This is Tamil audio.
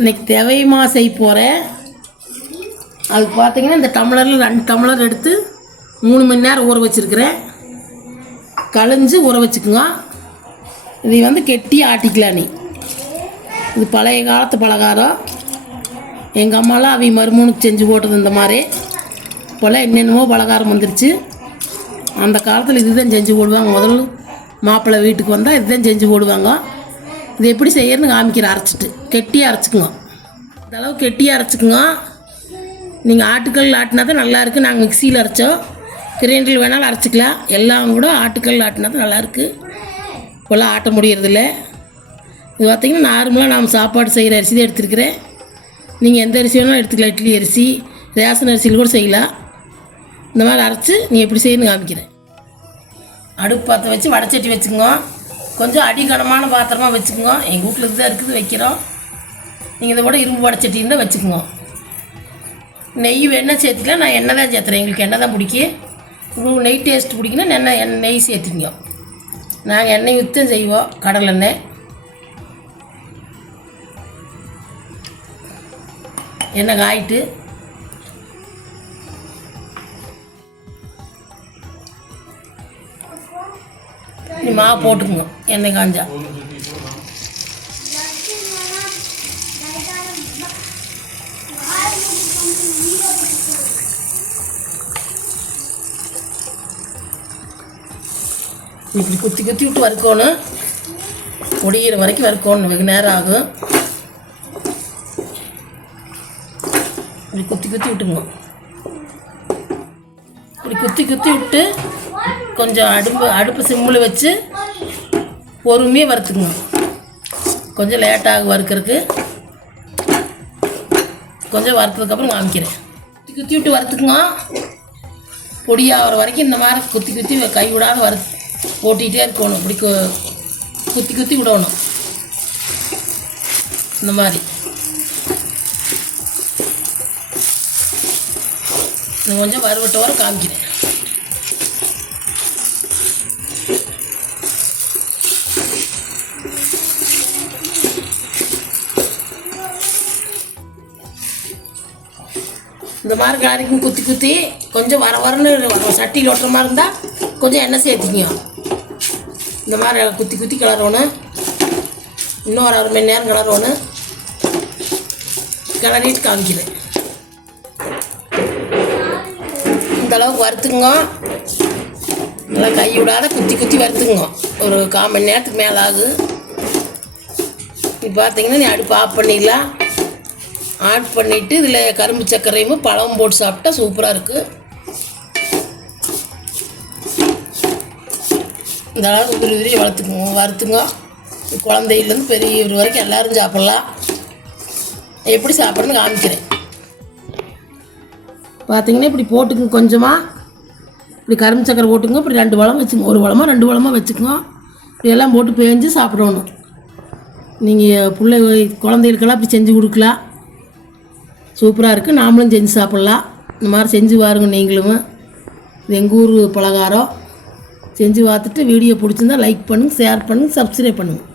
இன்றைக்கி தேவையமாக செய்ய போகிறேன். அதுக்கு பார்த்தீங்கன்னா இந்த டம்ளரில் 2 டம்ளர் எடுத்து 3 மணி நேரம் ஊற வச்சுருக்கிறேன். களைஞ்சி ஊற வச்சுக்குங்க. இதை கெட்டி ஆட்டிக்கலாம். இது பழைய காலத்து பலகாரம். எங்கள் அம்மாலாம் அவை மருமனுக்கு செஞ்சு போட்டது இந்த மாதிரி. இப்போல்லாம் என்னென்னமோ பலகாரம் வந்துருச்சு. அந்த காலத்தில் இதுதான் செஞ்சு போடுவாங்க. முதல் மாப்பிள்ளை வீட்டுக்கு வந்தால் இதுதான் செஞ்சு போடுவாங்க. இது எப்படி செய்யறதுன்னு காமிக்கிறேன். அரைச்சிட்டு கெட்டியாக அரைச்சிக்குங்க. இந்தளவு கெட்டியாக அரைச்சிக்குங்க. நீங்கள் ஆட்டுக்கல் ஆட்டினா தான் நல்லாயிருக்கு. நாங்கள் மிக்சியில் அரைச்சோம். கிரைண்டரில் வேணாலும் அரைச்சிக்கலாம். எல்லாம் கூட ஆட்டுக்கல் ஆட்டினா தான் நல்லாயிருக்கு. இப்போல்லாம் ஆட்ட முடியறதில்ல. இது பார்த்திங்கன்னா நார்மலாக நாம் சாப்பாடு செய்கிற அரிசி தான் எடுத்துருக்கிறேன். நீங்கள் எந்த அரிசி வேணாலும் எடுத்துக்கலாம். இட்லி அரிசி, ரேஷன் அரிசியில் கூட செய்யலாம். இந்த மாதிரி அரைச்சி நீங்கள் எப்படி செய்யணும்னு காமிக்கிறேன். அடுப்பு பாத்திரம் வச்சு வடைச்சட்டி வச்சுக்கோங்க. கொஞ்சம் அடிக்கனமான பாத்திரமாக வச்சுக்கோங்க. எங்கள் வீட்டில் இதுதான் இருக்குது வைக்கிறோம். நீங்கள் இதை கூட இரும்பு வடைச்சட்டி இருந்தால் வச்சுக்கோங்க. நெய் வேணால் சேர்த்துக்கலாம். நான் எண்ணெய் தான் சேர்த்துறேன். எங்களுக்கு எண்ணெய் தான் பிடிக்கும். உங்களுக்கு நெய் டேஸ்ட் பிடிக்குன்னா நெய் சேர்த்துக்கோங்க. நாங்கள் எண்ணெய் ஊற்றி செய்வோம். கடலை எண்ணெய். எண்ணெய் காயிட்டு மாவு போட்டுக்குங்க. எண்ணெய் காஞ்சா இப்படி குத்தி குத்தி விட்டு வறுக்கணும். முடிகிற வரைக்கும் வறுக்கணும். வெகு நேரம் ஆகும். இப்படி குத்தி குத்தி விட்டுங்க. இப்படி குத்தி குத்தி விட்டு கொஞ்சம் அடுப்பு சிம்மில் வச்சு பொறுமையாக வறுத்துக்குங்க. கொஞ்சம் லேட்டாகும் வறுக்கிறதுக்கு. கொஞ்சம் வறுத்ததுக்கப்புறம் காமிக்கிறேன். குத்தி குத்தி விட்டு வறுத்துக்குங்க. பொடியாகிற வரைக்கும் இந்த மாதிரி குத்தி குத்தி கை விடாத போட்டிகிட்டே இருக்கணும். இப்படி குத்தி குத்தி விடணும். இந்த மாதிரி கொஞ்சம் வறுவட்ட வர காமிக்கிறேன். இந்த மாதிரி காரிக்கும் குத்தி குத்தி கொஞ்சம் வரன்னு சட்டியில் ஒட்டுற மாதிரி இருந்தால் கொஞ்சம் எண்ணெய் சேர்த்திக்கணும். இந்த மாதிரி குத்தி குத்தி கிளறணும். இன்னும் ஒரு 1/2 மணி நேரம் கிளறணும். கிளறிட்டு காமிக்கிறேன். இந்தளவுக்கு வறுத்துங்க. நல்லா கை விடாத குத்தி குத்தி வறுத்துங்க. ஒரு 1/4 மணி நேரத்துக்கு மேலே ஆகும். இப்போ பார்த்தீங்கன்னா நீ அடுப்பு ஆஃப் பண்ணிடலாம். ஆட் பண்ணிவிட்டு இதில் கரும்பு சர்க்கரையும் பழமும் போட்டு சாப்பிட்டா சூப்பராக இருக்குது. இந்த அளவுக்கு உதிரி வறுத்துங்க. குழந்தையிலேருந்து பெரியவர் வரைக்கும் எல்லோரும் சாப்பிட்லாம். எப்படி சாப்பிட்றதுன்னு காமிக்கிறேன். பார்த்தீங்கன்னா இப்படி போட்டுக்குங்க. கொஞ்சமாக இப்படி கரும்பு சக்கரை போட்டுங்க. இப்படி 2 பழம் வச்சுங்க. 1 பழமாக 2 பழமாக வச்சுக்கோங்க. இப்படி எல்லாம் போட்டு பேஞ்சு சாப்பிடணும். நீங்கள் குழந்தைகளுக்கெல்லாம் இப்படி செஞ்சு கொடுக்கலாம். சூப்பராக இருக்குது. நாமளும் செஞ்சு சாப்பிட்லாம். இந்த மாதிரி செஞ்சு பாருங்க நீங்களும். இது எங்கள் ஊர் பலகாரம். செஞ்சு பார்த்துட்டு வீடியோ பிடிச்சிருந்தா லைக் பண்ணுங்கள், ஷேர் பண்ணுங்கள், சப்ஸ்கிரைப் பண்ணுங்கள்.